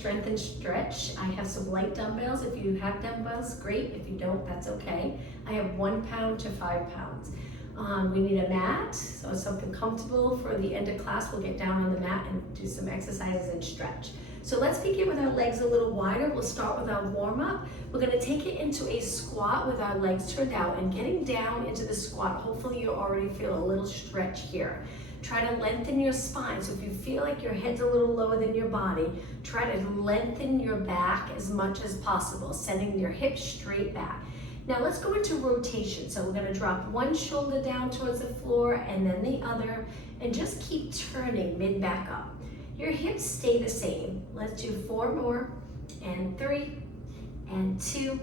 strength and stretch. I have some light dumbbells. If you have dumbbells, great. If you don't, that's okay. I have 1 pound to 5 pounds. We need a mat, so something comfortable for the end of class. We'll get down on the mat and do some exercises and stretch. So let's begin with our legs a little wider. We'll start with our warm up. We're gonna take it into a squat with our legs turned out and getting down into the squat. Hopefully you already feel a little stretch here. Try to lengthen your spine. So if you feel like your head's a little lower than your body, try to lengthen your back as much as possible, sending your hips straight back. Now let's go into rotation. So we're gonna drop one shoulder down towards the floor and then the other, and just keep turning mid back up. Your hips stay the same. Let's do 4 more, and 3, and 2,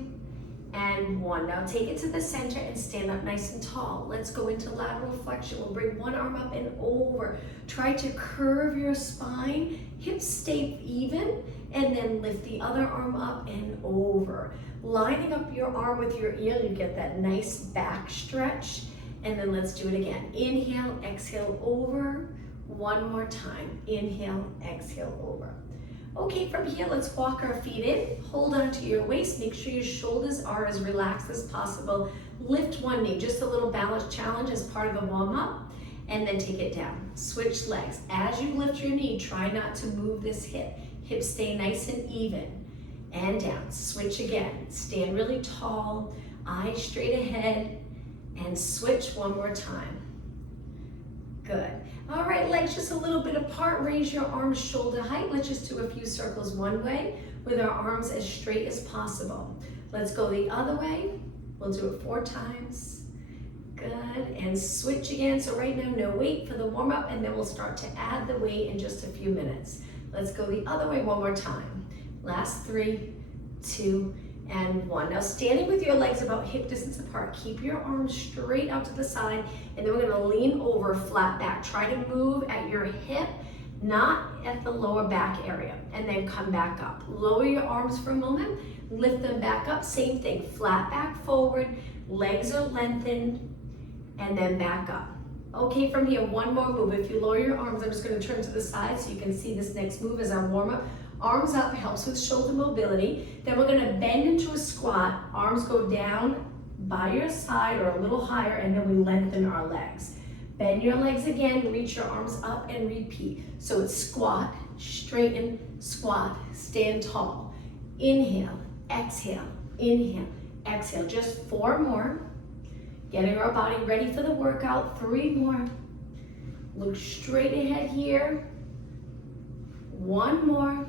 and 1. Now take it to the center and stand up nice and tall. Let's go into lateral flexion. We'll bring one arm up and over. Try to curve your spine, hips stay even, and then lift the other arm up and over. Lining up your arm with your ear, you get that nice back stretch. And then let's do it again. Inhale, exhale, over. One more time. Inhale, exhale, over. Okay, from here, let's walk our feet in. Hold on to your waist. Make sure your shoulders are as relaxed as possible. Lift one knee, just a little balance challenge as part of the warm-up, and then take it down. Switch legs. As you lift your knee, try not to move this hip. Hips stay nice and even. And down. Switch again. Stand really tall, eyes straight ahead, and switch one more time. Good. All right, legs just a little bit apart. Raise your arms shoulder height. Let's just do a few circles one way with our arms as straight as possible. Let's go the other way. We'll do it 4 times. Good, and switch again. So right now, no weight for the warm up, and then we'll start to add the weight in just a few minutes. Let's go the other way one more time. Last 3, 2, and 1. Now standing with your legs about hip distance apart, keep your arms straight out to the side, and then we're gonna lean over, flat back. Try to move at your hip, not at the lower back area, and then come back up. Lower your arms for a moment, lift them back up, same thing, flat back forward, legs are lengthened, and then back up. Okay, from here, one more move. If you lower your arms, I'm just gonna turn to the side so you can see this next move as our warm up. Arms up helps with shoulder mobility. Then we're gonna bend into a squat. Arms go down by your side or a little higher, and then we lengthen our legs. Bend your legs again, reach your arms up and repeat. So it's squat, straighten, squat, stand tall. Inhale, exhale, inhale, exhale. Just 4 more. Getting our body ready for the workout. 3 more. Look straight ahead here. 1 more.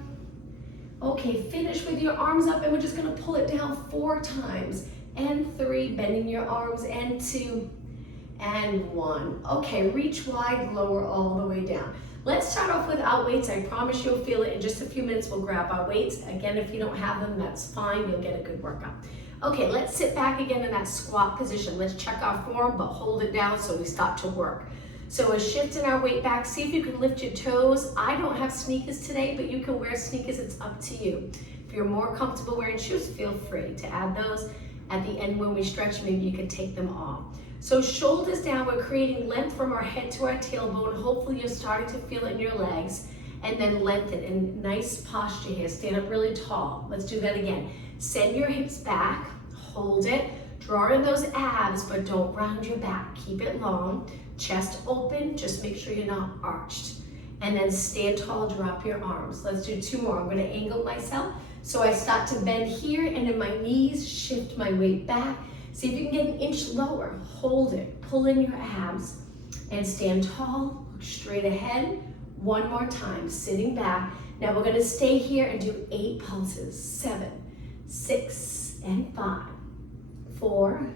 Okay, finish with your arms up, and we're just gonna pull it down 4 times. And 3, bending your arms, and 2, and 1. Okay, reach wide, lower all the way down. Let's start off without weights. I promise you'll feel it in just a few minutes. We'll grab our weights. Again, if you don't have them, that's fine. You'll get a good workout. Okay, let's sit back again in that squat position. Let's check our form, but hold it down so we start to work. So we're shifting our weight back. See if you can lift your toes. I don't have sneakers today, but you can wear sneakers. It's up to you. If you're more comfortable wearing shoes, feel free to add those. At the end when we stretch, maybe you can take them off. So shoulders down, we're creating length from our head to our tailbone. Hopefully you're starting to feel it in your legs. And then lengthen, and nice posture here. Stand up really tall. Let's do that again. Send your hips back, hold it. Draw in those abs, but don't round your back. Keep it long. Chest open, just make sure you're not arched. And then stand tall, drop your arms. Let's do 2 more. I'm gonna angle myself. So I start to bend here, and in my knees, shift my weight back. See if you can get an inch lower. Hold it, pull in your abs, and stand tall, look straight ahead. 1 more time, sitting back. Now we're gonna stay here and do 8 pulses. 7, 6, and 5, 4,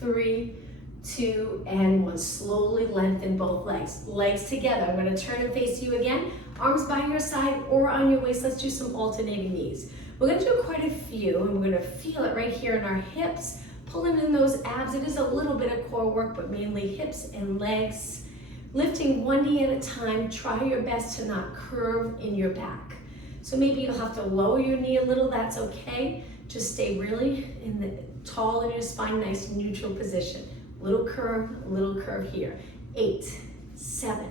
3, 2, and 1. Slowly lengthen both legs. Legs together. I'm gonna turn and face you again. Arms by your side or on your waist. Let's do some alternating knees. We're gonna do quite a few, and we're gonna feel it right here in our hips, pulling in those abs. It is a little bit of core work, but mainly hips and legs. Lifting one knee at a time. Try your best to not curve in your back. So maybe you'll have to lower your knee a little, that's okay. Just stay really tall in your spine, nice neutral position. Little curve here. 8, 7,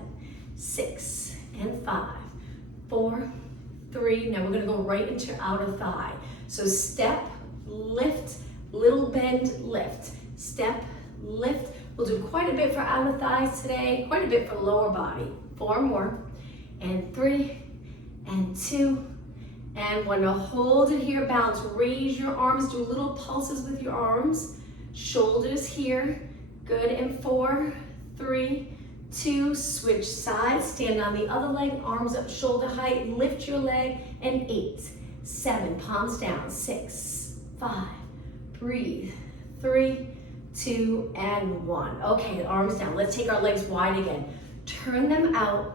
6, and 5, 4, 3. Now we're gonna go right into your outer thigh. So step, lift, little bend, lift. Step, lift. We'll do quite a bit for outer thighs today, quite a bit for lower body. 4 more, and 3, and 2, and 1. Now hold it here, balance. Raise your arms, do little pulses with your arms. Shoulders here, good, and 4, 3, 2, switch sides, stand on the other leg, arms up shoulder height, lift your leg, and 8, 7, palms down, 6, 5, breathe, 3, 2, and 1. Okay, arms down. Let's take our legs wide again. Turn them out,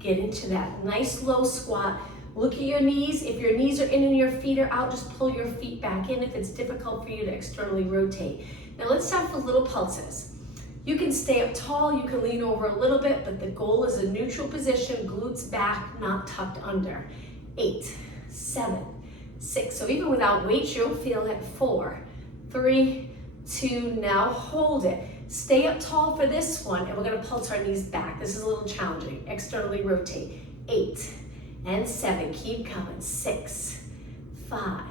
get into that nice low squat. Look at your knees. If your knees are in and your feet are out, just pull your feet back in if it's difficult for you to externally rotate. Now let's start with little pulses. You can stay up tall, you can lean over a little bit, but the goal is a neutral position, glutes back, not tucked under. 8, 7, 6. So even without weight, you'll feel it. 4, 3, 2, now hold it. Stay up tall for this one, and we're gonna pulse our knees back. This is a little challenging. Externally rotate. 8 and 7, keep coming. 6, 5,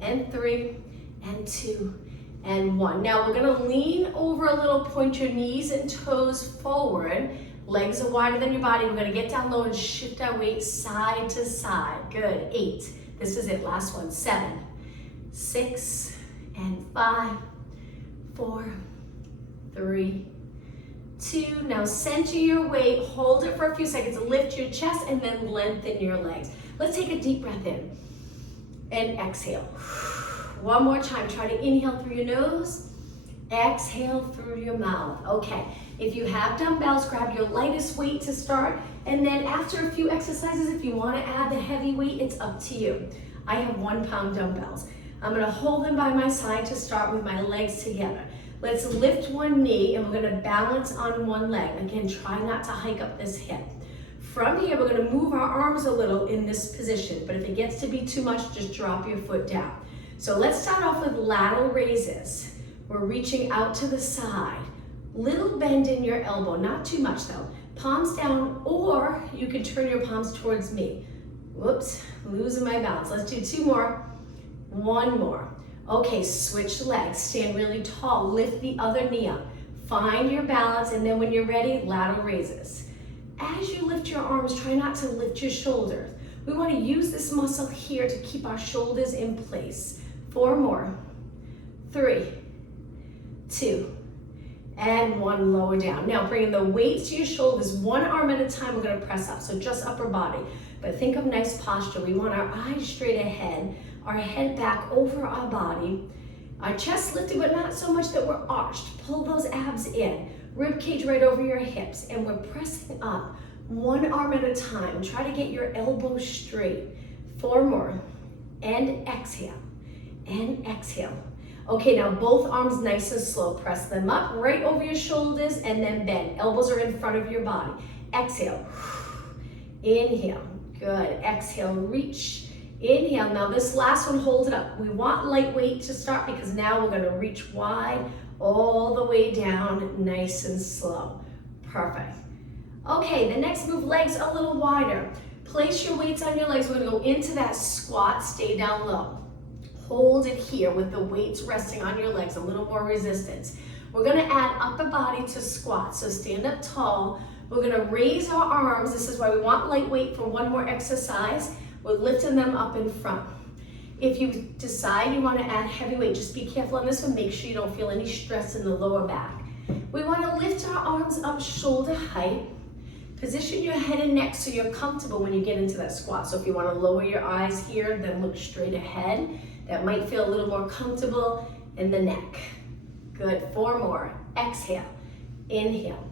and 3, and 2, and 1. Now we're gonna lean over a little, point your knees and toes forward. Legs are wider than your body. We're gonna get down low and shift our weight side to side. Good, 8. This is it, last one. 7, 6, and 5, 4, 3, 2. Now center your weight, hold it for a few seconds, lift your chest, and then lengthen your legs. Let's take a deep breath in and exhale. One more time, try to inhale through your nose, exhale through your mouth. Okay, if you have dumbbells, grab your lightest weight to start, and then after a few exercises, if you want to add the heavy weight, it's up to you. I have 1 pound dumbbells. I'm gonna hold them by my side to start with my legs together. Let's lift one knee and we're gonna balance on one leg. Again, try not to hike up this hip. From here, we're gonna move our arms a little in this position, but if it gets to be too much, just drop your foot down. So let's start off with lateral raises. We're reaching out to the side. Little bend in your elbow, not too much though. Palms down, or you can turn your palms towards me. Whoops, losing my balance. Let's do 2 more. 1 more. Okay, switch legs, stand really tall, lift the other knee up. Find your balance, and then when you're ready, lateral raises. As you lift your arms, try not to lift your shoulders. We want to use this muscle here to keep our shoulders in place. 4 more. 3, 2, and 1, lower down. Now bringing the weight to your shoulders, 1 arm at a time, we're gonna press up, so just upper body. But think of nice posture. We want our eyes straight ahead, our head back over our body, our chest lifted, but not so much that we're arched. Pull those abs in, rib cage right over your hips, and we're pressing up, 1 arm at a time. Try to get your elbows straight. 4 more, and exhale, and exhale. Okay, now both arms nice and slow. Press them up right over your shoulders and then bend. Elbows are in front of your body. Exhale, inhale, good. Exhale, reach. Inhale, now this last one, hold it up. We want lightweight to start because now we're gonna reach wide all the way down, nice and slow. Perfect. Okay, the next move, legs a little wider. Place your weights on your legs. We're gonna go into that squat, stay down low. Hold it here with the weights resting on your legs, a little more resistance. We're gonna add upper body to squat, so stand up tall. We're gonna raise our arms. This is why we want lightweight for 1 more exercise. We're lifting them up in front. If you decide you want to add heavy weight, just be careful on this one. Make sure you don't feel any stress in the lower back. We want to lift our arms up shoulder height. Position your head and neck so you're comfortable when you get into that squat. So if you want to lower your eyes here, then look straight ahead. That might feel a little more comfortable in the neck. Good, 4 more. Exhale, inhale.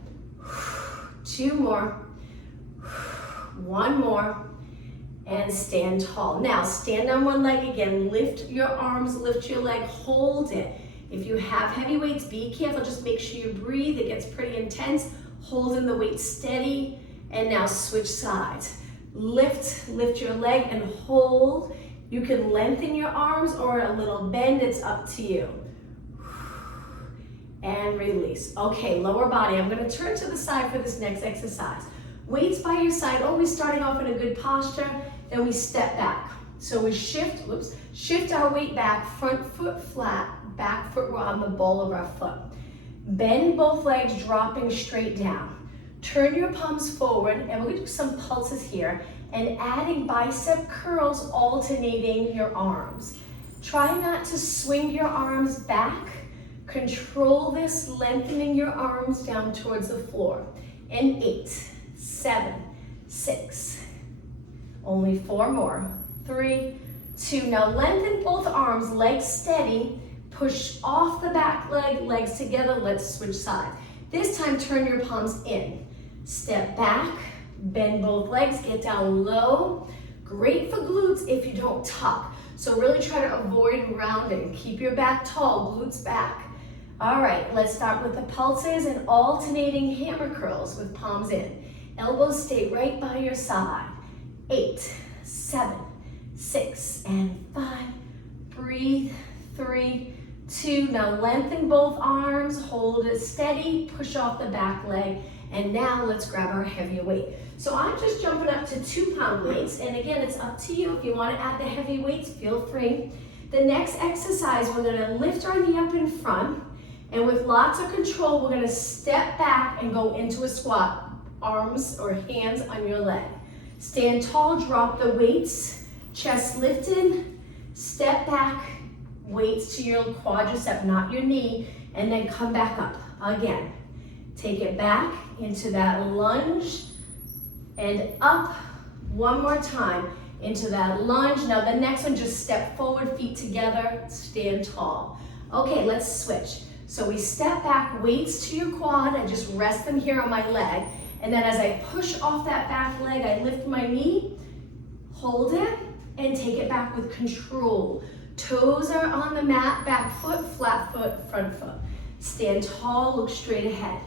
2 more. 1 more. And stand tall. Now stand on one leg again, lift your arms, lift your leg, hold it. If you have heavy weights, be careful, just make sure you breathe. It gets pretty intense. Holding the weight steady, and now switch sides. Lift your leg and hold. You can lengthen your arms or a little bend, it's up to you. And release. Okay, lower body, I'm gonna turn to the side for this next exercise. Weights by your side, always starting off in a good posture, then we step back. So we shift our weight back, front foot flat, back foot on the ball of our foot. Bend both legs, dropping straight down. Turn your palms forward, and we're gonna do some pulses here, and adding bicep curls, alternating your arms. Try not to swing your arms back. Control this, lengthening your arms down towards the floor. In 8, 7, 6, only 4 more. 3, 2, now lengthen both arms, legs steady, push off the back leg, legs together, let's switch sides. This time turn your palms in. Step back, bend both legs, get down low. Great for glutes if you don't tuck. So really try to avoid rounding. Keep your back tall, glutes back. All right, let's start with the pulses and alternating hammer curls with palms in. Elbows stay right by your side. 8, 7, 6, and 5. Breathe, 3, 2. Now lengthen both arms, hold it steady, push off the back leg, and now let's grab our heavier weight. So I'm just jumping up to 2-pound weights, and again, it's up to you. If you want to add the heavy weights, feel free. The next exercise, we're gonna lift our knee up in front, and with lots of control, we're gonna step back and go into a squat. Arms or hands on your leg. Stand tall, drop the weights, chest lifted, step back, weights to your quadricep, not your knee, and then come back up again. Take it back into that lunge and up. One more time into that lunge. Now the next one, just step forward, feet together, stand tall. Okay, let's switch. So we step back, weights to your quad, and just rest them here on my leg. And then as I push off that back leg, I lift my knee, hold it, and take it back with control. Toes are on the mat, back foot, flat foot, front foot. Stand tall, look straight ahead.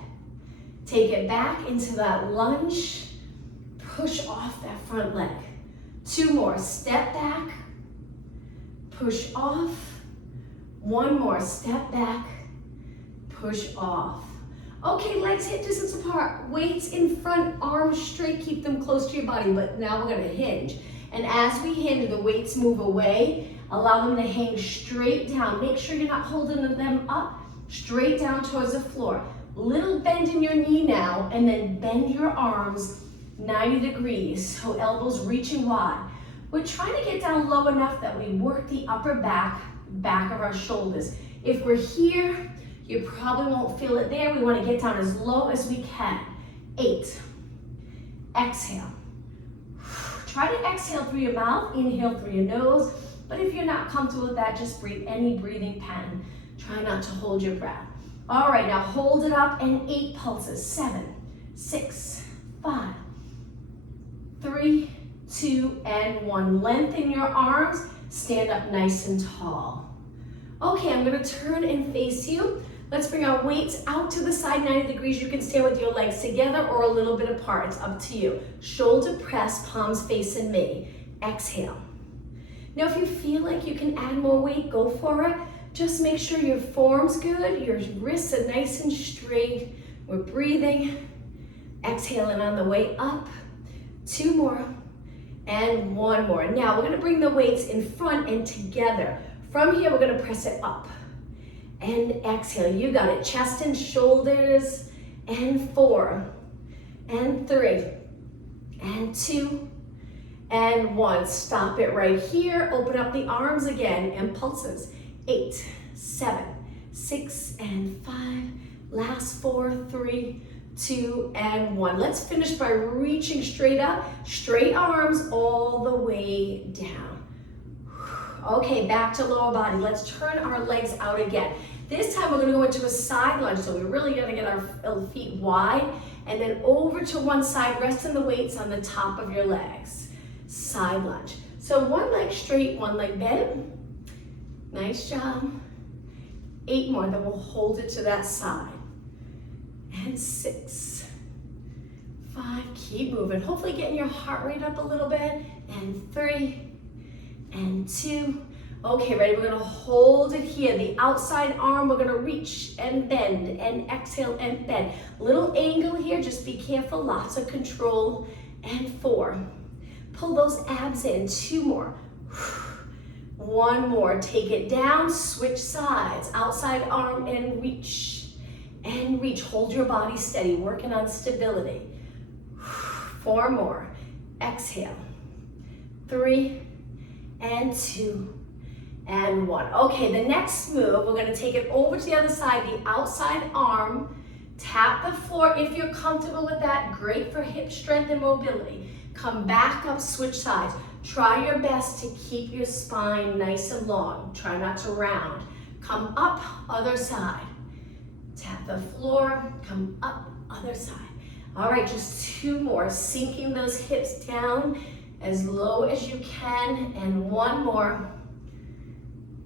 Take it back into that lunge, push off that front leg. 2 more, step back, push off. 1 more, step back, push off. Okay, legs hip distance apart, weights in front, arms straight, keep them close to your body, but now we're gonna hinge. And as we hinge, the weights move away, allow them to hang straight down. Make sure you're not holding them up, straight down towards the floor. Little bend in your knee now, and then bend your arms 90 degrees, so elbows reaching wide. We're trying to get down low enough that we work the upper back of our shoulders. If we're here, you probably won't feel it there. We want to get down as low as we can. 8. Exhale. Try to exhale through your mouth, inhale through your nose. But if you're not comfortable with that, just breathe any breathing pattern. Try not to hold your breath. All right, now hold it up and 8 pulses. 7, 6, 5, 3, 2, and 1. Lengthen your arms. Stand up nice and tall. Okay, I'm going to turn and face you. Let's bring our weights out to the side 90 degrees. You can stand with your legs together or a little bit apart. It's up to you. Shoulder press, palms facing me. Exhale. Now if you feel like you can add more weight, go for it. Just make sure your form's good, your wrists are nice and straight. We're breathing. Exhaling on the way up. 2 more. And 1 more. Now we're gonna bring the weights in front and together. From here, we're gonna press it up. And exhale, you got it. Chest and shoulders, and 4, and 3, and 2, and 1. Stop it right here. Open up the arms again, and pulses. 8, 7, 6, and 5. Last 4, 3, 2, and 1. Let's finish by reaching straight up, straight arms all the way down. Okay, back to lower body. Let's turn our legs out again. This time we're gonna go into a side lunge, so we're really gonna get our feet wide, and then over to one side, resting the weights on the top of your legs. Side lunge. So 1 leg straight, 1 leg bent. Nice job. 8 more, then we'll hold it to that side. And 6, 5, keep moving. Hopefully getting your heart rate up a little bit. And 3, and 2. Okay, ready? We're gonna hold it here. The outside arm, we're gonna reach and bend and exhale and bend. Little angle here, just be careful, lots of control. And 4. Pull those abs in, 2 more. 1 more, take it down, switch sides. Outside arm and reach. And reach, hold your body steady, working on stability. 4 more, exhale. 3 and 2. And 1. Okay, the next move, we're gonna take it over to the other side, the outside arm, tap the floor. If you're comfortable with that, great for hip strength and mobility. Come back up, switch sides. Try your best to keep your spine nice and long. Try not to round. Come up, other side. Tap the floor, come up, other side. All right, just 2 more, sinking those hips down as low as you can, and 1 more.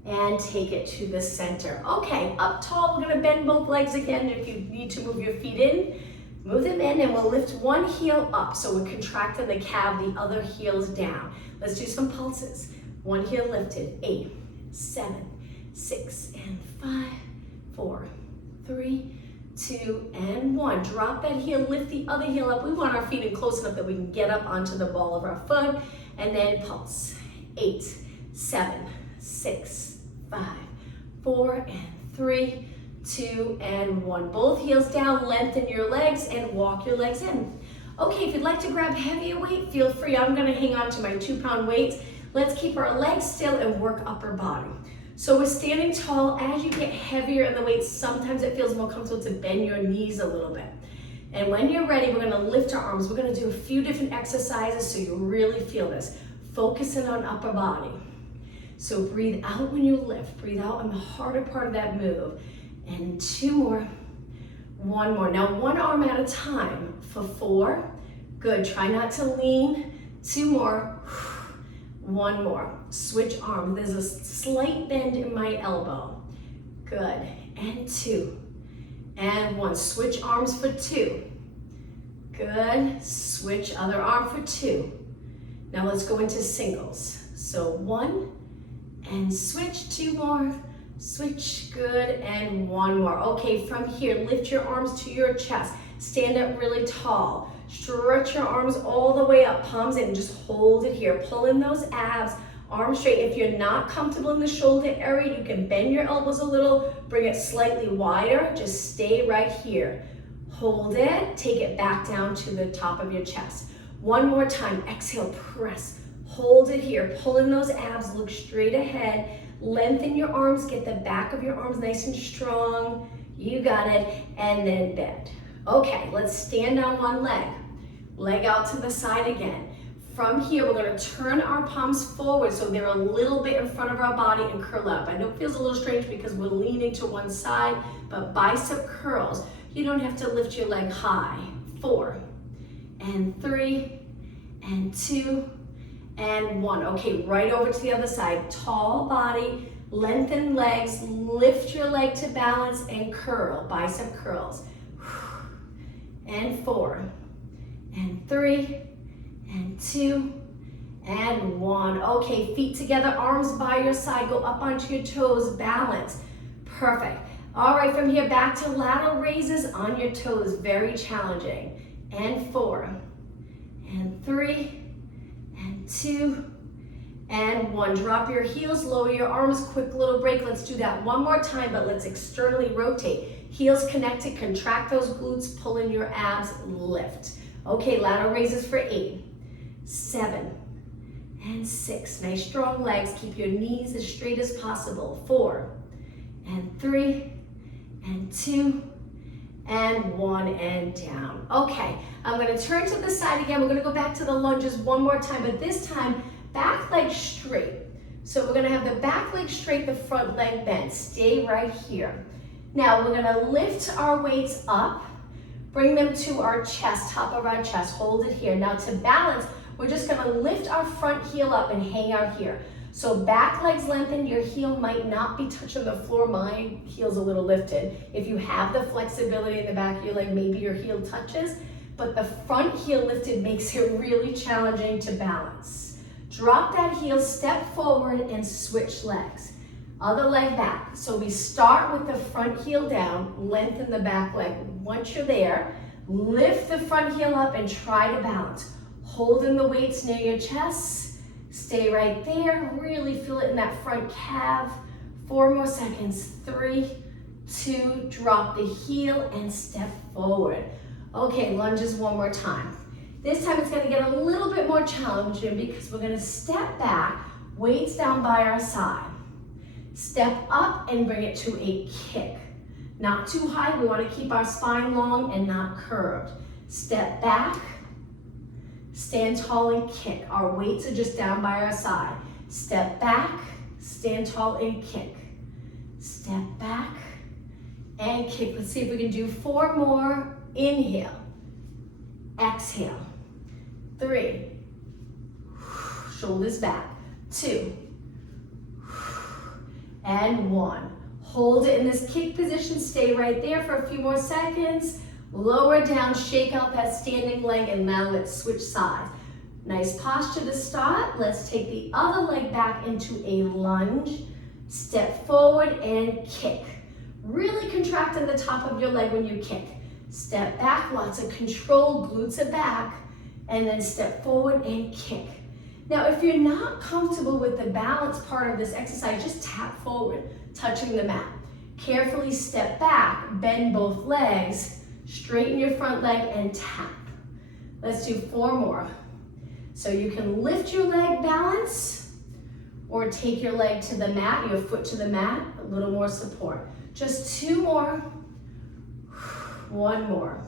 And take it to the center. Okay, up tall, we're gonna bend both legs again. If you need to move your feet in, move them in, and we'll lift one heel up. So we're contracting the calf, the other heel's down. Let's do some pulses. One heel lifted, 8, 7, 6, and 5, 4, 3, 2, and 1. Drop that heel, lift the other heel up. We want our feet in close enough that we can get up onto the ball of our foot, and then pulse. 8, 7, 6, 5, 4, and 3, 2, and 1. Both heels down, lengthen your legs, and walk your legs in. Okay, if you'd like to grab heavier weight, feel free. I'm gonna hang on to my 2-pound weights. Let's keep our legs still and work upper body. So we're standing tall. As you get heavier in the weights, sometimes it feels more comfortable to bend your knees a little bit. And when you're ready, we're gonna lift our arms. We're gonna do a few different exercises so you really feel this. Focusing on upper body. So breathe out when you lift. Breathe out on the harder part of that move. And 2 more. 1 more. Now 1 arm at a time for 4. Good. Try not to lean. 2 more. 1 more. Switch arms. There's a slight bend in my elbow. Good. And 2. And 1. Switch arms for 2. Good. Switch other arm for 2. Now let's go into singles. So 1. And switch, 2 more, switch, good, and 1 more. Okay, from here, lift your arms to your chest. Stand up really tall. Stretch your arms all the way up, palms in, just hold it here. Pull in those abs, arms straight. If you're not comfortable in the shoulder area, you can bend your elbows a little, bring it slightly wider, just stay right here. Hold it, take it back down to the top of your chest. 1 more time, exhale, press. Hold it here, pull in those abs, look straight ahead, lengthen your arms, get the back of your arms nice and strong, you got it, and then bend. Okay, let's stand on one leg, leg out to the side again. From here, we're gonna turn our palms forward so they're a little bit in front of our body and curl up. I know it feels a little strange because we're leaning to one side, but bicep curls. You don't have to lift your leg high. 4, and 3, and 2, and 1. Okay, right over to the other side. Tall body, lengthen legs, lift your leg to balance and curl, bicep curls. And 4, and 3, and 2, and 1. Okay, feet together, arms by your side, go up onto your toes, balance. Perfect. All right, from here, back to lateral raises on your toes, very challenging. And 4, and 3, and 2, and 1. Drop your heels, lower your arms, quick little break. Let's do that 1 more time, but let's externally rotate. Heels connected, contract those glutes, pull in your abs, lift. Okay, lateral raises for 8, 7, and 6. Nice strong legs, keep your knees as straight as possible. 4, and 3, and 2, and 1, and down. Okay, I'm gonna turn to the side again. We're gonna go back to the lunges 1 more time, but this time, back leg straight. So we're gonna have the back leg straight, the front leg bent. Stay right here. Now we're gonna lift our weights up, bring them to our chest, top of our chest, hold it here. Now to balance, we're just gonna lift our front heel up and hang out here. So back legs lengthened, your heel might not be touching the floor. My heel's a little lifted. If you have the flexibility in the back of your leg, maybe your heel touches, but the front heel lifted makes it really challenging to balance. Drop that heel, step forward, and switch legs. Other leg back. So we start with the front heel down, lengthen the back leg. Once you're there, lift the front heel up and try to balance. Holding the weights near your chest. Stay right there. Really feel it in that front calf. 4 more seconds. 3, 2, drop the heel and step forward. Okay, lunges one more time. This time it's going to get a little bit more challenging because we're going to step back, weights down by our side. Step up and bring it to a kick. Not too high, we want to keep our spine long and not curved. Step back, stand tall and kick. Our weights are just down by our side. Step back, stand tall and kick. Step back and kick. Let's see if we can do 4 more. Inhale, exhale. 3, shoulders back. 2, and 1. Hold it in this kick position. Stay right there for a few more seconds. Lower down, shake out that standing leg, and now let's switch sides. Nice posture to start. Let's take the other leg back into a lunge. Step forward and kick. Really contracting the top of your leg when you kick. Step back, lots of control, glutes are back, and then step forward and kick. Now, if you're not comfortable with the balance part of this exercise, just tap forward, touching the mat. Carefully step back, bend both legs, straighten your front leg and tap. Let's do 4 more. So you can lift your leg, balance, or take your leg to the mat, your foot to the mat, a little more support. Just 2 more. 1 more.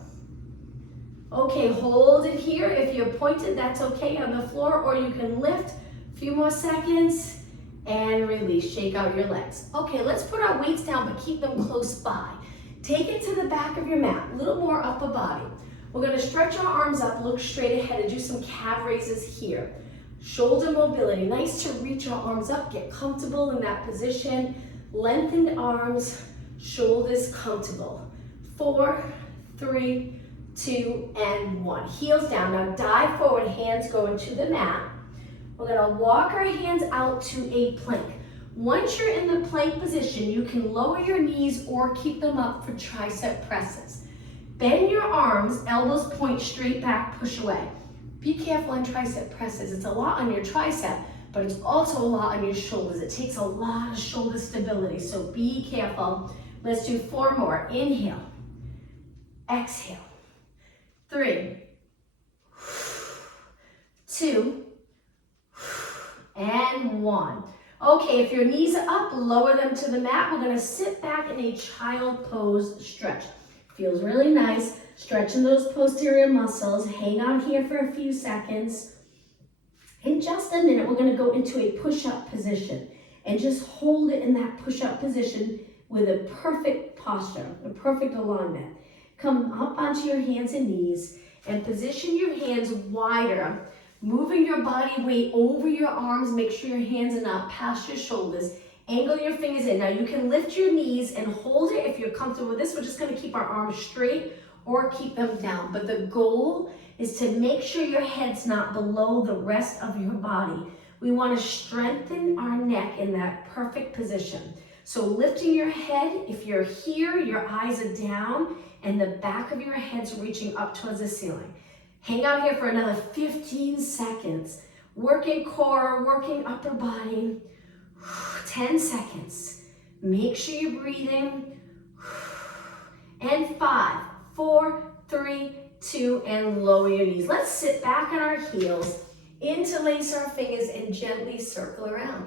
Okay, hold it here. If you're pointed, that's okay on the floor, or you can lift. A few more seconds and release. Shake out your legs. Okay, let's put our weights down, but keep them close by. Take it to the back of your mat, a little more upper body. We're gonna stretch our arms up, look straight ahead, and do some calf raises here. Shoulder mobility, nice to reach our arms up, get comfortable in that position. Lengthened arms, shoulders comfortable. 4, 3, 2, and 1. Heels down. Now dive forward, hands go into the mat. We're gonna walk our hands out to a plank. Once you're in the plank position, you can lower your knees or keep them up for tricep presses. Bend your arms, elbows point straight back, push away. Be careful on tricep presses. It's a lot on your tricep, but it's also a lot on your shoulders. It takes a lot of shoulder stability, so be careful. Let's do 4 more. Inhale, exhale. 3, 2, and 1. Okay, if your knees are up, lower them to the mat. We're gonna sit back in a child pose stretch. Feels really nice, stretching those posterior muscles. Hang out here for a few seconds. In just a minute, we're gonna go into a push-up position and just hold it in that push-up position with a perfect posture, a perfect alignment. Come up onto your hands and knees and position your hands wider, moving your body weight over your arms. Make sure your hands are not past your shoulders. Angle your fingers in. Now you can lift your knees and hold it if you're comfortable with this. We're just gonna keep our arms straight or keep them down. But the goal is to make sure your head's not below the rest of your body. We wanna strengthen our neck in that perfect position. So lifting your head, if you're here, your eyes are down and the back of your head's reaching up towards the ceiling. Hang out here for another 15 seconds. Working core, working upper body. 10 seconds. Make sure you're breathing. And 5, 4, 3, 2, and lower your knees. Let's sit back on our heels, interlace our fingers, and gently circle around.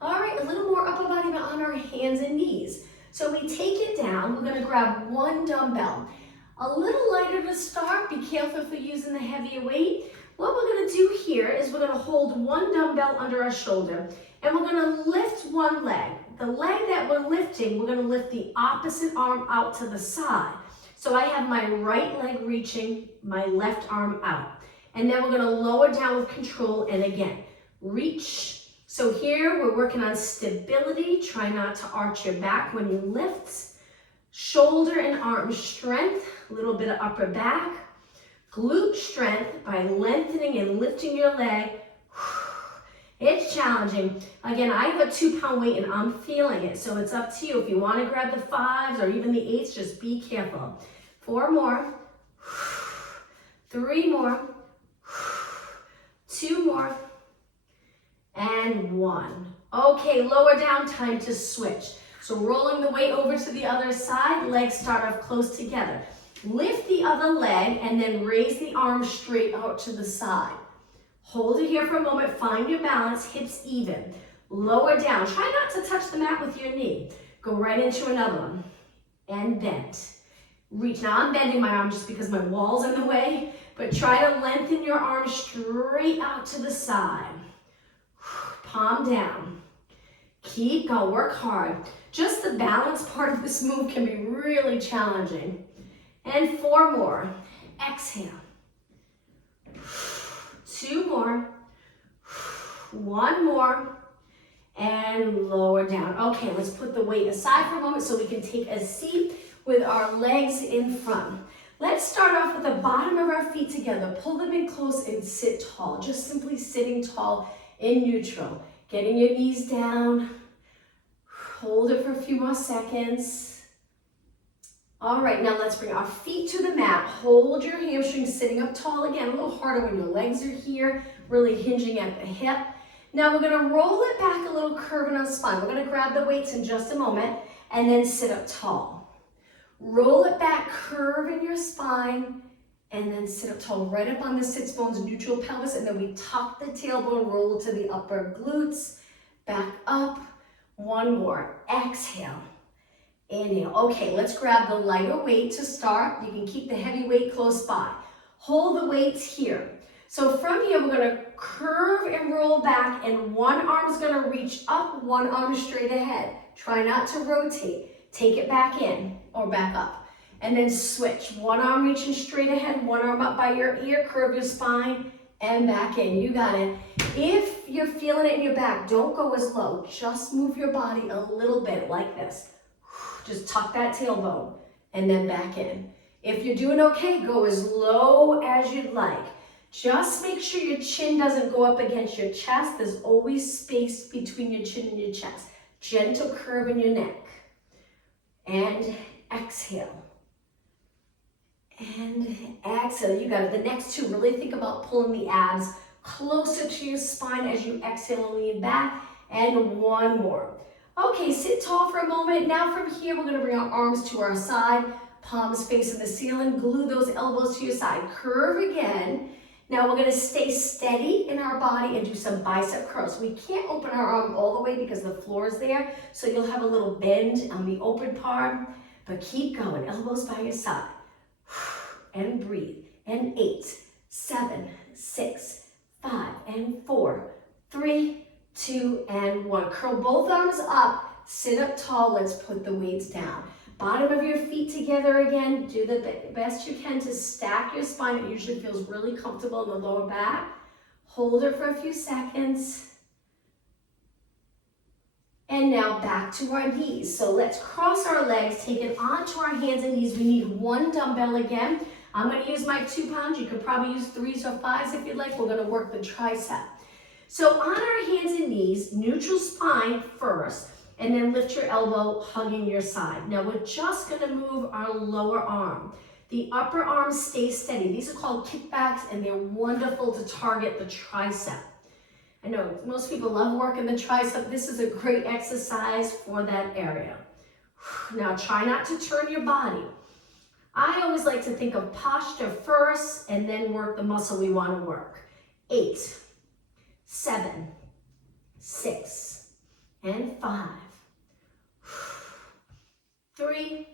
All right, a little more upper body, but on our hands and knees. So we take it down. We're gonna grab 1 dumbbell. A little lighter to start. Be careful if we're using the heavier weight. What we're gonna do here is we're gonna hold 1 dumbbell under our shoulder, and we're gonna lift 1 leg. The leg that we're lifting, we're gonna lift the opposite arm out to the side. So I have my right leg reaching, my left arm out. And then we're gonna lower down with control, and again, reach. So here we're working on stability. Try not to arch your back when you lift. Shoulder and arm strength, a little bit of upper back. Glute strength by lengthening and lifting your leg. It's challenging. Again, I have a 2-pound weight and I'm feeling it, so it's up to you. If you want to grab the 5s or even the 8s, just be careful. 4 more, 3 more, 2 more, and 1. Okay, lower down, time to switch. So rolling the weight over to the other side, legs start off close together. Lift the other leg and then raise the arm straight out to the side. Hold it here for a moment, find your balance, hips even. Lower down, try not to touch the mat with your knee. Go right into another one, and bend. Reach, now I'm bending my arm just because my wall's in the way, but try to lengthen your arm straight out to the side. Palm down. Keep going, work hard. Just the balance part of this move can be really challenging. And 4 more, exhale. 2 more, 1 more, and lower down. Okay, let's put the weight aside for a moment so we can take a seat with our legs in front. Let's start off with the bottom of our feet together. Pull them in close and sit tall. Just simply sitting tall in neutral. Getting your knees down. Hold it for a few more seconds. All right, now let's bring our feet to the mat. Hold your hamstrings sitting up tall again, a little harder when your legs are here, really hinging at the hip. Now we're gonna roll it back a little curve in our spine. We're gonna grab the weights in just a moment and then sit up tall. Roll it back, curve in your spine, and then sit up tall, right up on the sits bones, neutral pelvis, and then we tuck the tailbone, roll to the upper glutes, back up. 1 more, exhale. Inhale. Okay, let's grab the lighter weight to start. You can keep the heavy weight close by. Hold the weights here. So from here, we're gonna curve and roll back, and one arm is gonna reach up, one arm straight ahead. Try not to rotate. Take it back in or back up. And then switch. One arm reaching straight ahead, one arm up by your ear, curve your spine, and back in. You got it. If you're feeling it in your back, don't go as low. Just move your body a little bit like this. Just tuck that tailbone and then back in. If you're doing okay, go as low as you'd like. Just make sure your chin doesn't go up against your chest. There's always space between your chin and your chest. Gentle curve in your neck. And exhale. And exhale. You got it. The next 2, really think about pulling the abs closer to your spine as you exhale and lean back. And 1 more. Okay, sit tall for a moment. Now from here, we're gonna bring our arms to our side, palms facing the ceiling, glue those elbows to your side, curve again. Now we're gonna stay steady in our body and do some bicep curls. We can't open our arm all the way because the floor is there, so you'll have a little bend on the open part, but keep going, elbows by your side. And breathe, and 8, 7, 6, 5, and 4, 3, 2, and 1. Curl both arms up, sit up tall, let's put the weights down. Bottom of your feet together again, do the best you can to stack your spine. It usually feels really comfortable in the lower back. Hold it for a few seconds. And now back to our knees. So let's cross our legs, take it onto our hands and knees. We need 1 dumbbell again. I'm gonna use my 2 pounds. You could probably use 3s or 5s if you'd like. We're gonna work the tricep. So on our hands and knees, neutral spine first, and then lift your elbow, hugging your side. Now we're just gonna move our lower arm. The upper arm stays steady. These are called kickbacks, and they're wonderful to target the tricep. I know most people love working the tricep. This is a great exercise for that area. Now try not to turn your body. I always like to think of posture first, and then work the muscle we wanna work. 8, 7, 6, and 5, 3,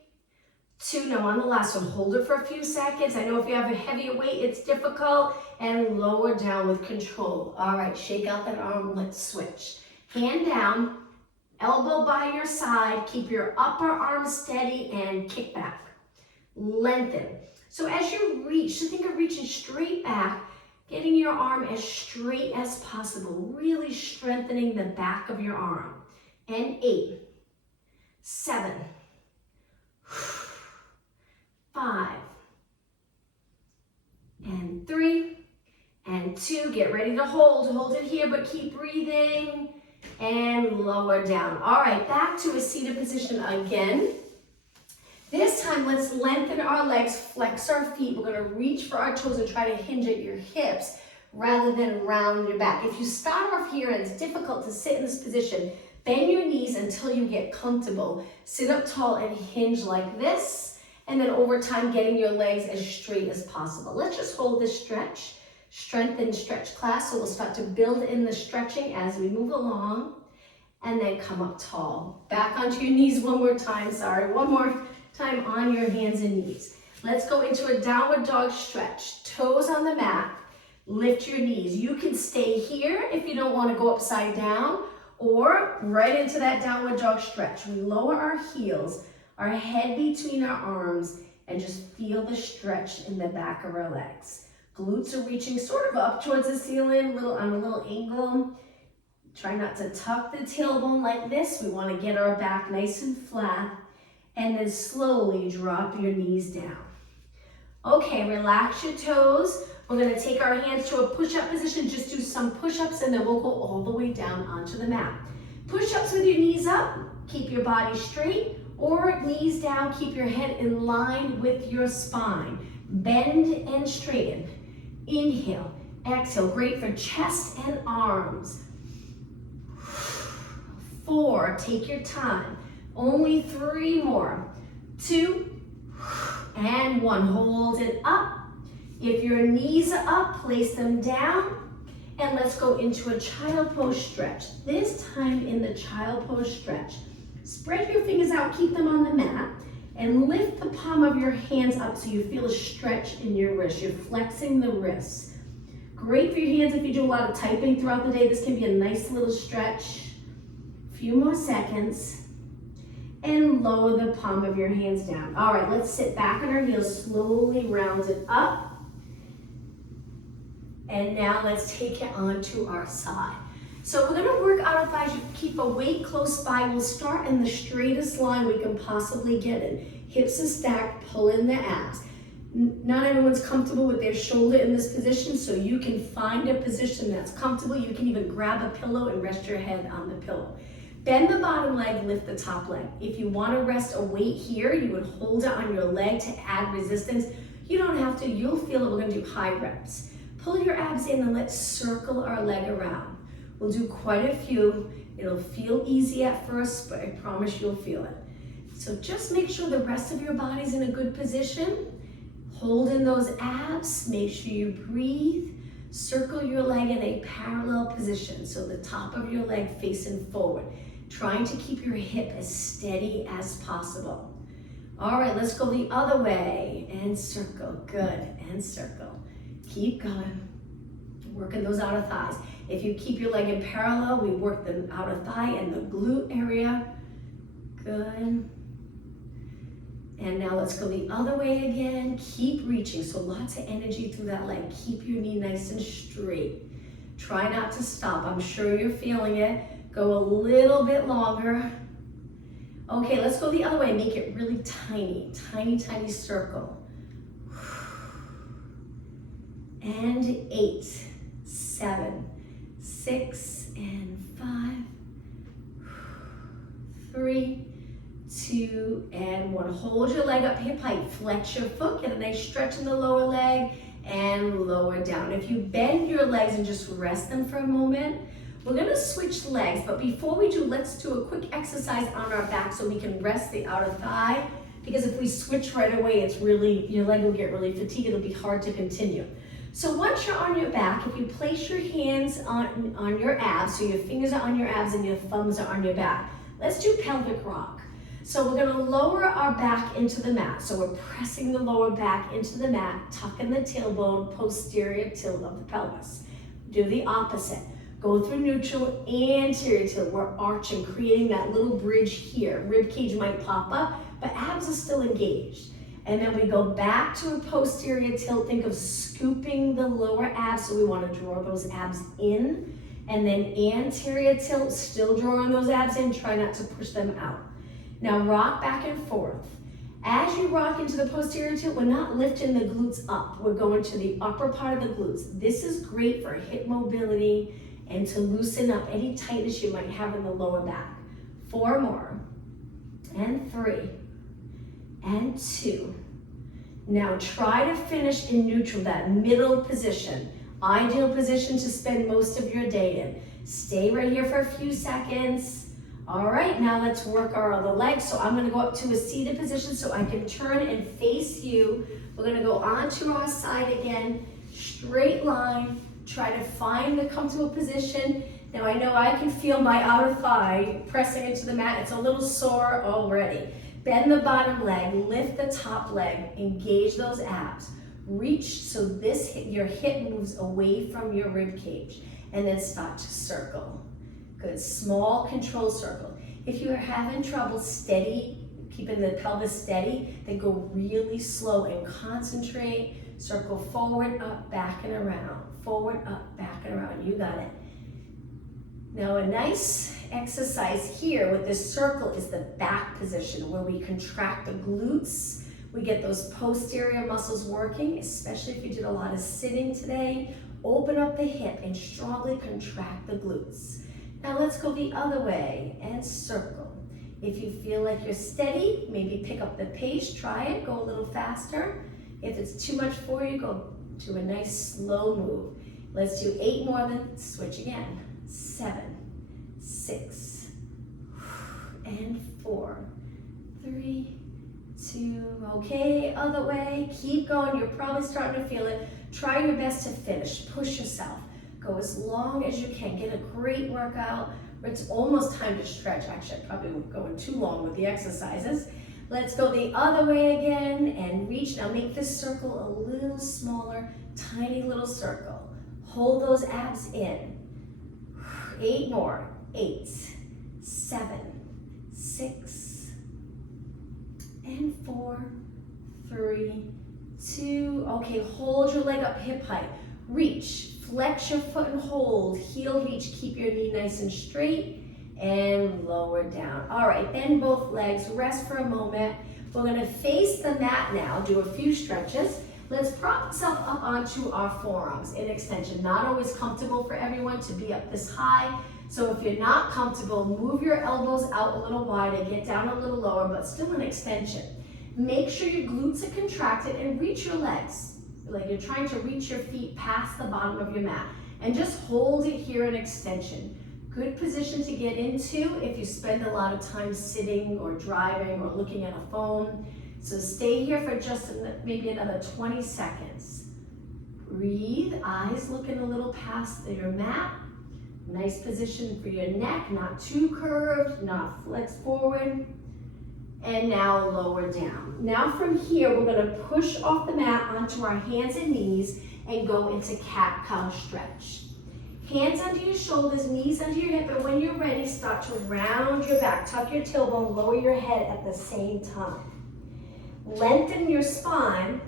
2. Now on the last one, hold it for a few seconds. I know if you have a heavier weight, it's difficult, and lower down with control. All right, shake out that arm, let's switch. Hand down, elbow by your side, keep your upper arm steady, and kick back. Lengthen. So as you reach, so think of reaching straight back, getting your arm as straight as possible, really strengthening the back of your arm. And 8, 7, 5, and 3, and 2. Get ready to hold it here, but keep breathing, and lower down. All right, back to a seated position again. This time, let's lengthen our legs, flex our feet. We're gonna reach for our toes and try to hinge at your hips rather than round your back. If you start off here and it's difficult to sit in this position, bend your knees until you get comfortable. Sit up tall and hinge like this, and then over time, getting your legs as straight as possible. Let's just hold this stretch. Strengthen stretch class, so we'll start to build in the stretching as we move along, and then come up tall. Back onto your knees one more time, one more time on your hands and knees. Let's go into a downward dog stretch. Toes on the mat, lift your knees. You can stay here if you don't want to go upside down, or right into that downward dog stretch. We lower our heels, our head between our arms, and just feel the stretch in the back of our legs. Glutes are reaching sort of up towards the ceiling, on a little angle. Try not to tuck the tailbone like this. We want to get our back nice and flat, and then slowly drop your knees down. Okay, relax your toes. We're going to take our hands to a push-up position. Just do some push-ups, and then we'll go all the way down onto the mat. Push-ups with your knees up. Keep your body straight, or knees down. Keep your head in line with your spine. Bend and straighten. Inhale, exhale. Great for chest and arms. 4, take your time. Only 3 more. 2, and 1. Hold it up. If your knees are up, place them down. And let's go into a child pose stretch. This time in the child pose stretch, spread your fingers out, keep them on the mat, and lift the palm of your hands up so you feel a stretch in your wrist. You're flexing the wrists. Great for your hands if you do a lot of typing throughout the day. This can be a nice little stretch. A few more seconds. And lower the palm of your hands down. All right, let's sit back on our heels, slowly round it up. And now let's take it onto our side. So we're gonna work out of thighs. You keep a weight close by. We'll start in the straightest line we can possibly get in. Hips are stacked, pull in the abs. Not everyone's comfortable with their shoulder in this position, so you can find a position that's comfortable. You can even grab a pillow and rest your head on the pillow. Bend the bottom leg, lift the top leg. If you want to rest a weight here, you would hold it on your leg to add resistance. You don't have to, you'll feel it. We're going to do high reps. Pull your abs in and let's circle our leg around. We'll do quite a few. It'll feel easy at first, but I promise you'll feel it. So just make sure the rest of your body's in a good position. Hold in those abs, make sure you breathe. Circle your leg in a parallel position, so the top of your leg facing forward. Trying to keep your hip as steady as possible. All right, let's go the other way and circle. Good, and circle. Keep going. Working those outer thighs. If you keep your leg in parallel, we work the outer thigh and the glute area. Good. And now let's go the other way again. Keep reaching, so lots of energy through that leg. Keep your knee nice and straight. Try not to stop. I'm sure you're feeling it. Go a little bit longer. Okay, let's go the other way. Make it really tiny, tiny, tiny circle. And 8, 7, 6, and 5, 3, 2, and 1. Hold your leg up hip height. Flex your foot. Get a nice stretch in the lower leg and lower down. If you bend your legs and just rest them for a moment, we're going to switch legs. But before we do, let's do a quick exercise on our back so we can rest the outer thigh. Because if we switch right away, it's really, your leg will get really fatigued. It'll be hard to continue. So once you're on your back, if you place your hands on your abs, so your fingers are on your abs and your thumbs are on your back, let's do pelvic rock. So we're gonna lower our back into the mat. So we're pressing the lower back into the mat, tucking the tailbone, posterior tilt of the pelvis. Do the opposite. Go through neutral, anterior tilt. We're arching, creating that little bridge here. Rib cage might pop up, but abs are still engaged. And then we go back to a posterior tilt. Think of scooping the lower abs, so we want to draw those abs in. And then anterior tilt, still drawing those abs in. Try not to push them out. Now rock back and forth. As you rock into the posterior tilt, we're not lifting the glutes up. We're going to the upper part of the glutes. This is great for hip mobility and to loosen up any tightness you might have in the lower back. 4 more, and 3, and 2. Now try to finish in neutral, that middle position. Ideal position to spend most of your day in. Stay right here for a few seconds. All right, now let's work our other leg. So I'm gonna go up to a seated position so I can turn and face you. We're gonna go onto our side again, straight line. Try to find the comfortable position. Now I know I can feel my outer thigh pressing into the mat. It's a little sore already. Bend the bottom leg, lift the top leg, engage those abs. Reach so your hip moves away from your rib cage, and then start to circle. Good, small control circle. If you are having trouble keeping the pelvis steady, then go really slow and concentrate. Circle forward, up, back, and around. Forward, up, back, and around. You got it. Now a nice exercise here with this circle is the back position where we contract the glutes. We get those posterior muscles working, especially if you did a lot of sitting today. Open up the hip and strongly contract the glutes. Now let's go the other way and circle. If you feel like you're steady, maybe pick up the pace, try it, go a little faster. If it's too much for you, go to a nice slow move. Let's do 8 more, then switch again. 7, 6, and 4, 3, 2, okay, other way, keep going, you're probably starting to feel it. Try your best to finish, push yourself. Go as long as you can, get a great workout. It's almost time to stretch. Actually, I probably won't go too long with the exercises. Let's go the other way again and reach. Now make this circle a little smaller, tiny little circle. Hold those abs in. 8 more, 8, 7, 6, and 4, 3, 2. Okay, hold your leg up hip height. Reach. Flex your foot and hold, heel reach, keep your knee nice and straight, and lower down. All right, bend both legs, rest for a moment. We're gonna face the mat now, do a few stretches. Let's prop ourselves up onto our forearms in extension. Not always comfortable for everyone to be up this high, so if you're not comfortable, move your elbows out a little wider, get down a little lower, but still in extension. Make sure your glutes are contracted and reach your legs. Like you're trying to reach your feet past the bottom of your mat, and just hold it here in extension. Good position to get into if you spend a lot of time sitting or driving or looking at a phone. So stay here for just maybe another 20 seconds. Breathe, eyes looking a little past your mat. Nice position for your neck, not too curved, not flexed forward. And now lower down. Now from here, we're gonna push off the mat onto our hands and knees and go into cat-cow stretch. Hands under your shoulders, knees under your hip, and when you're ready, start to round your back. Tuck your tailbone, lower your head at the same time. Lengthen your spine,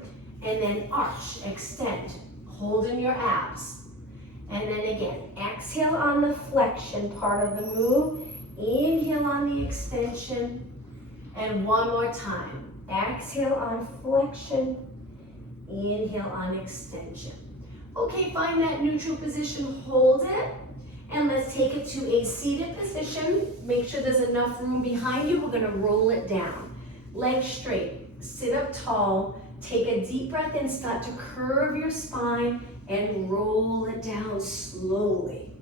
and then arch, extend, holding your abs. And then again, exhale on the flexion part of the move, inhale on the extension, and one more time. Exhale on flexion, inhale on extension. Okay, find that neutral position, hold it, and let's take it to a seated position. Make sure there's enough room behind you. We're gonna roll it down. Legs straight, sit up tall, take a deep breath in, start to curve your spine and roll it down slowly.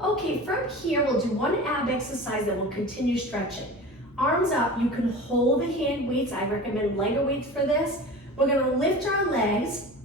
Okay, from here, we'll do one ab exercise that will continue stretching. Arms up, you can hold the hand weights. I recommend lighter weights for this. We're gonna lift our legs.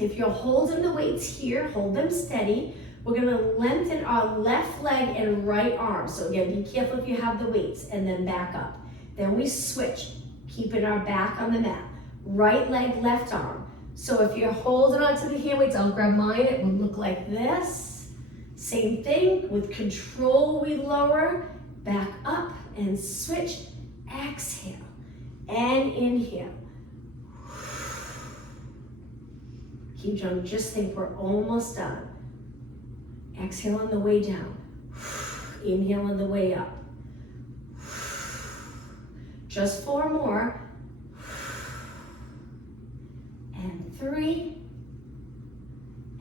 If you're holding the weights here, hold them steady. We're gonna lengthen our left leg and right arm. So again, be careful if you have the weights, and then back up. Then we switch, keeping our back on the mat. Right leg, left arm. So if you're holding onto the hand weights, I'll grab mine, it would look like this. Same thing, with control we lower, back up and switch, exhale and inhale. Keep going, just think we're almost done. Exhale on the way down, inhale on the way up. Just 4 more. 3,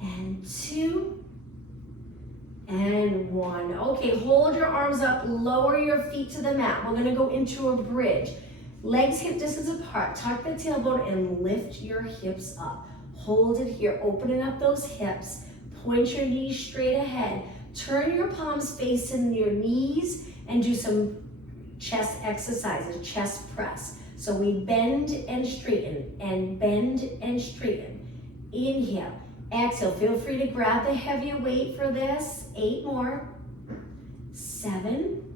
and 2, and 1. Okay, hold your arms up, lower your feet to the mat. We're gonna go into a bridge. Legs hip distance apart, tuck the tailbone and lift your hips up. Hold it here, opening up those hips. Point your knees straight ahead. Turn your palms facing your knees and do some chest exercises, chest press. So we bend and straighten and bend and straighten. Inhale, exhale. Feel free to grab the heavier weight for this. 8 more. 7,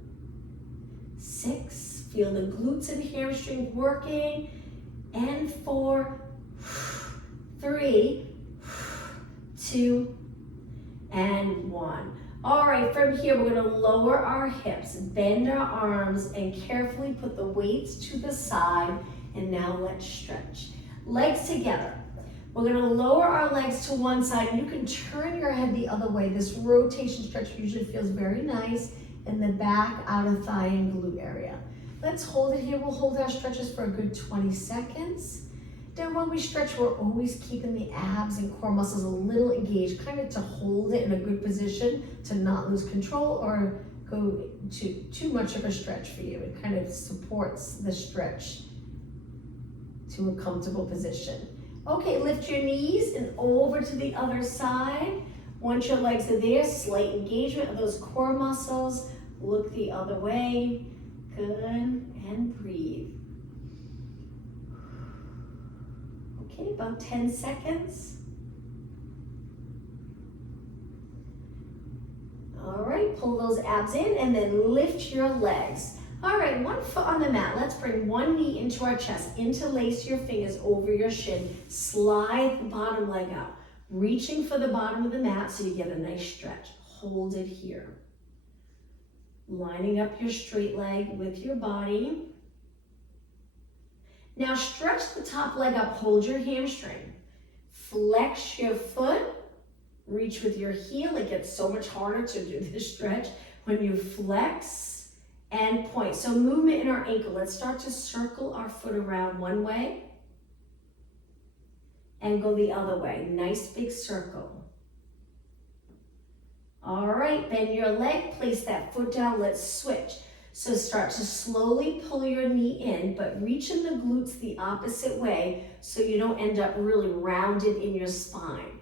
6. Feel the glutes and hamstrings working. And 4, 3, 2, and 1. All right, from here, we're gonna lower our hips, bend our arms, and carefully put the weights to the side. And now let's stretch. Legs together. We're gonna lower our legs to one side. You can turn your head the other way. This rotation stretch usually feels very nice in the back, outer thigh, and glute area. Let's hold it here. We'll hold our stretches for a good 20 seconds. Then when we stretch, we're always keeping the abs and core muscles a little engaged, kind of to hold it in a good position, to not lose control or go to too much of a stretch for you. It kind of supports the stretch to a comfortable position. Okay, lift your knees and over to the other side. Once your legs are there, slight engagement of those core muscles. Look the other way. Good, and breathe. Okay, about 10 seconds. All right, pull those abs in and then lift your legs. All right, one foot on the mat. Let's bring one knee into our chest. Interlace your fingers over your shin. Slide the bottom leg out. Reaching for the bottom of the mat so you get a nice stretch. Hold it here. Lining up your straight leg with your body. Now stretch the top leg up, hold your hamstring. Flex your foot, reach with your heel. It gets so much harder to do this stretch when you flex and point. So movement in our ankle. Let's start to circle our foot around one way and go the other way. Nice big circle. All right, bend your leg, place that foot down, let's switch. So start to slowly pull your knee in, but reach in the glutes the opposite way so you don't end up really rounded in your spine.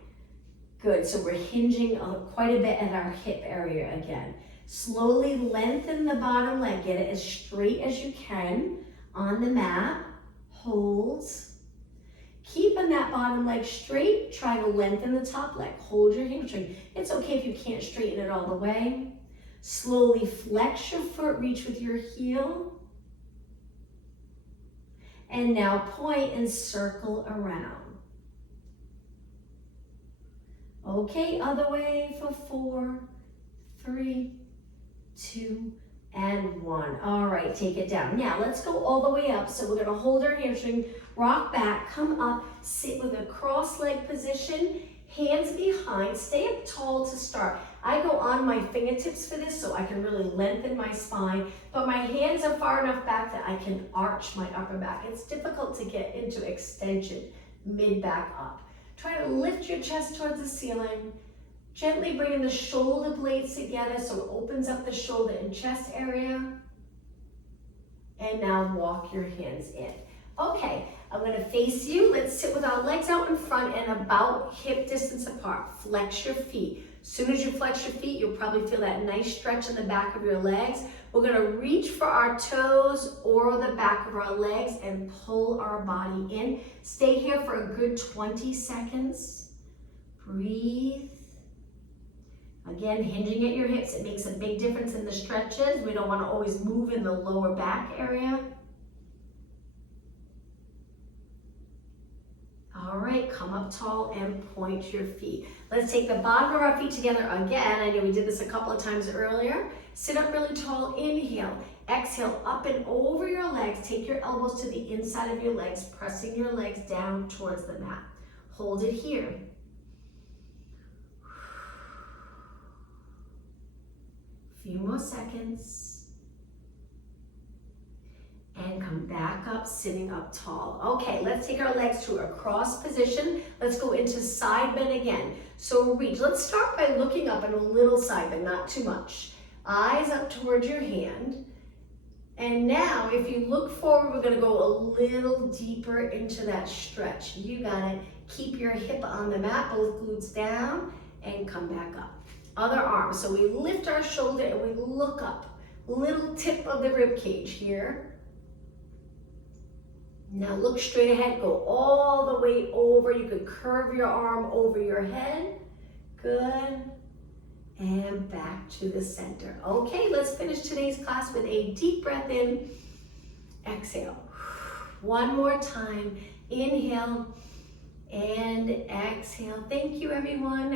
Good, so we're hinging quite a bit at our hip area again. Slowly lengthen the bottom leg, get it as straight as you can on the mat. Hold. Keeping that bottom leg straight, try to lengthen the top leg. Hold your hamstring. It's okay if you can't straighten it all the way. Slowly flex your foot, reach with your heel. And now point and circle around. Okay, other way for 4, 3, 2, and 1. All right, take it down. Now let's go all the way up. So we're gonna hold our hamstring, rock back, come up, sit with a cross leg position, hands behind, stay up tall to start. I go on my fingertips for this so I can really lengthen my spine, but my hands are far enough back that I can arch my upper back. It's difficult to get into extension, mid back up. Try to lift your chest towards the ceiling. Gently bringing the shoulder blades together so it opens up the shoulder and chest area. And now walk your hands in. Okay, I'm gonna face you. Let's sit with our legs out in front and about hip distance apart. Flex your feet. As soon as you flex your feet, you'll probably feel that nice stretch in the back of your legs. We're gonna reach for our toes or the back of our legs and pull our body in. Stay here for a good 20 seconds. Breathe. Again, hinging at your hips, it makes a big difference in the stretches. We don't want to always move in the lower back area. All right, come up tall and point your feet. Let's take the bottom of our feet together again. I know we did this a couple of times earlier. Sit up really tall, inhale. Exhale, up and over your legs. Take your elbows to the inside of your legs, pressing your legs down towards the mat. Hold it here. Few more seconds. And come come back up, sitting up tall. Okay, let's take our legs to a cross position. Let's go into side bend again. So reach. Let's start by looking up in a little side bend, not too much. Eyes up towards your hand. And now, if you look forward, we're gonna go a little deeper into that stretch. You got it. Keep your hip on the mat, both glutes down, and come back up. Other arm. So we lift our shoulder and we look up. Little tip of the rib cage here. Now look straight ahead, go all the way over. You could curve your arm over your head. Good. And back to the center. Okay, let's finish today's class with a deep breath in. Exhale. One more time. Inhale and exhale. Thank you, everyone.